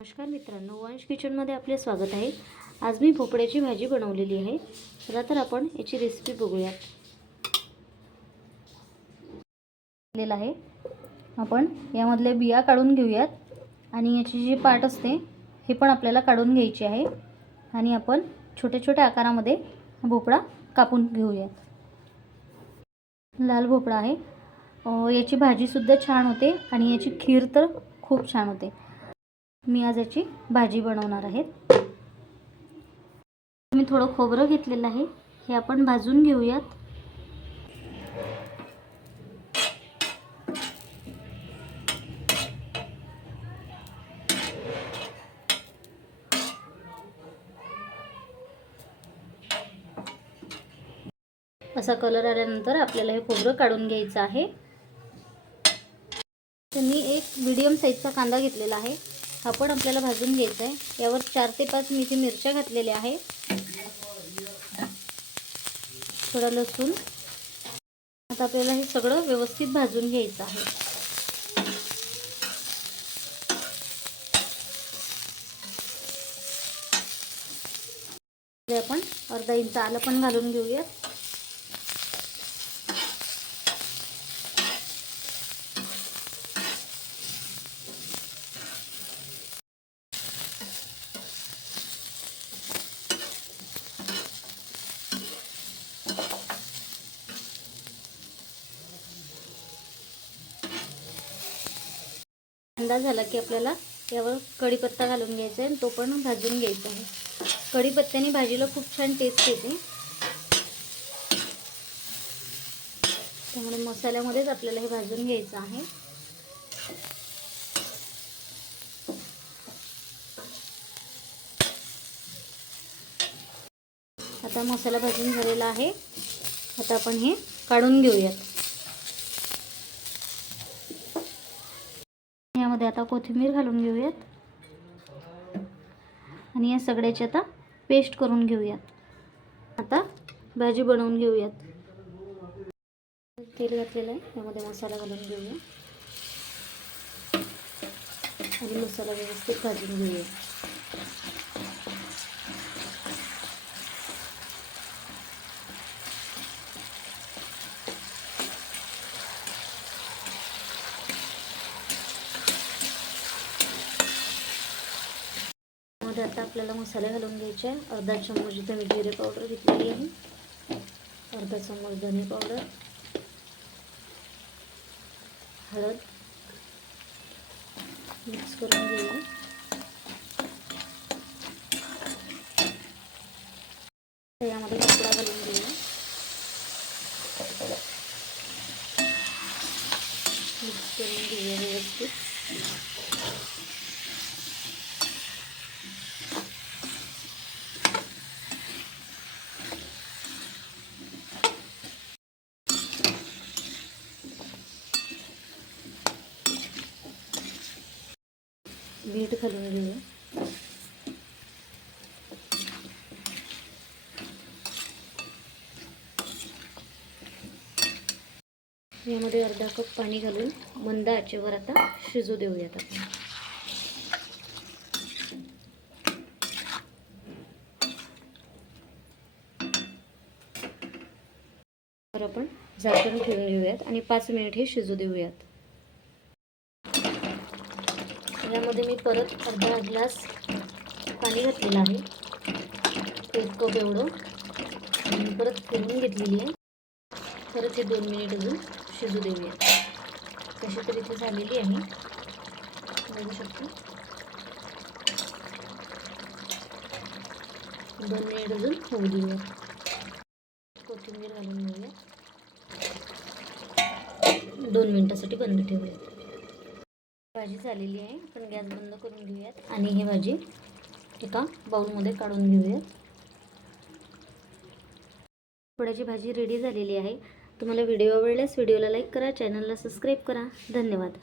नमस्कार मित्रांनो वंश किचनमध्ये आपले स्वागत आहे. आज मी भोपळ्याची भाजी बनवलेली आहे. चला तर आपण याची रेसिपी बघूयात. आहे. आपण यामधल्या बिया काढून घेऊयात आणि याची जी पाट असते हे पण आपल्याला काढून घ्यायची आहे. आणि आपण छोट्या छोट्या आकारामध्ये भोपळा कापून घेऊयात. लाल भोपळा आहे. याची भाजीसुद्धा छान होते आणि याची खीर तर खूप छान होते. मी आज याची भाजी बनवणार आहे. मी थोडं खोबरं घेतलेलं आहे. हे आपण भाजून घेऊयात. असा कलर आल्यानंतर आपल्याला हे खोबरं काढून घ्यायचं आहे. तर मी एक मीडियम साईजचा कांदा घेतलेला आहे. हा पण आपल्याला भाजून घ्यायचा आहे यावर चार ते पाच मी इथे मिरच्या घातलेल्या आहे थोडं लसूण. आता आपल्याला हे सगळं व्यवस्थित भाजून घ्यायचं आहे. आपण अर्धा इंच आलं पण घालून घेऊयात. कांदा झाला की आपल्याला यावर कढीपत्ता घालून घ्यायचा आहे आणि तो पण भाजून घ्यायचा आहे. कढीपत्त्याने भाजीला खूप छान टेस्ट येते. त्यामुळे मसाल्यामध्येच आपल्याला हे भाजून घ्यायचं आहे. आता मसाला भाजून झालेला आहे. आता आपण हे काढून घेऊयात. यामध्ये आता कोथिंबीर घालून घेऊयात. आणि या सगळ्याची आता पेस्ट करून घेऊयात. आता भाजी बनवून घेऊयात. तेल घातलेलं आहे. त्यामध्ये मसाला घालून घेऊया. आणि मसाला व्यवस्थित भाजून घेऊया. मध्ये आता आपल्याला मसाले घालून घ्यायचे आहे. अर्धा चम्मच इथे मी जिरे पावडर घेतलेली आहे. अर्धा चम्मच धने पावडर. हळद. मिक्स करून घेऊया तर यामध्ये कपडा घालून घेऊया मिक्स करून घेऊया व्यवस्थित मीठ घालून घेऊया. यामध्ये अर्धा कप पाणी घालून मंद आचेवर आता शिजू देऊयात आपण. तर आपण झाकण ठेवून घेऊयात आणि पाच मिनिट हे शिजू देऊयात. यामध्ये मी परत अर्धा ग्लास पाणी घातलेलं आहे. एक कप एवढं. आणि परत फिरवून घेतलेली आहे. परत हे दोन मिनिट अजून शिजू देऊया. कशी तरी ती झालेली आहे. बघू शकतो. दोन मिनिट अजून होऊ देऊया. कोथिंबीर घालून घेऊया. दोन मिनिटासाठी बंद ठेवूया भाजी झालेली आहे. आपण गॅस बंद करून घेऊयात. आणि ही भाजी एका बाउलमध्ये काढून घेऊयात. पुढ्याची भाजी रेडी झालेली आहे. तुम्हाला व्हिडिओ आवडल्यास व्हिडिओला लाईक करा चॅनलला सबस्क्राईब करा. धन्यवाद.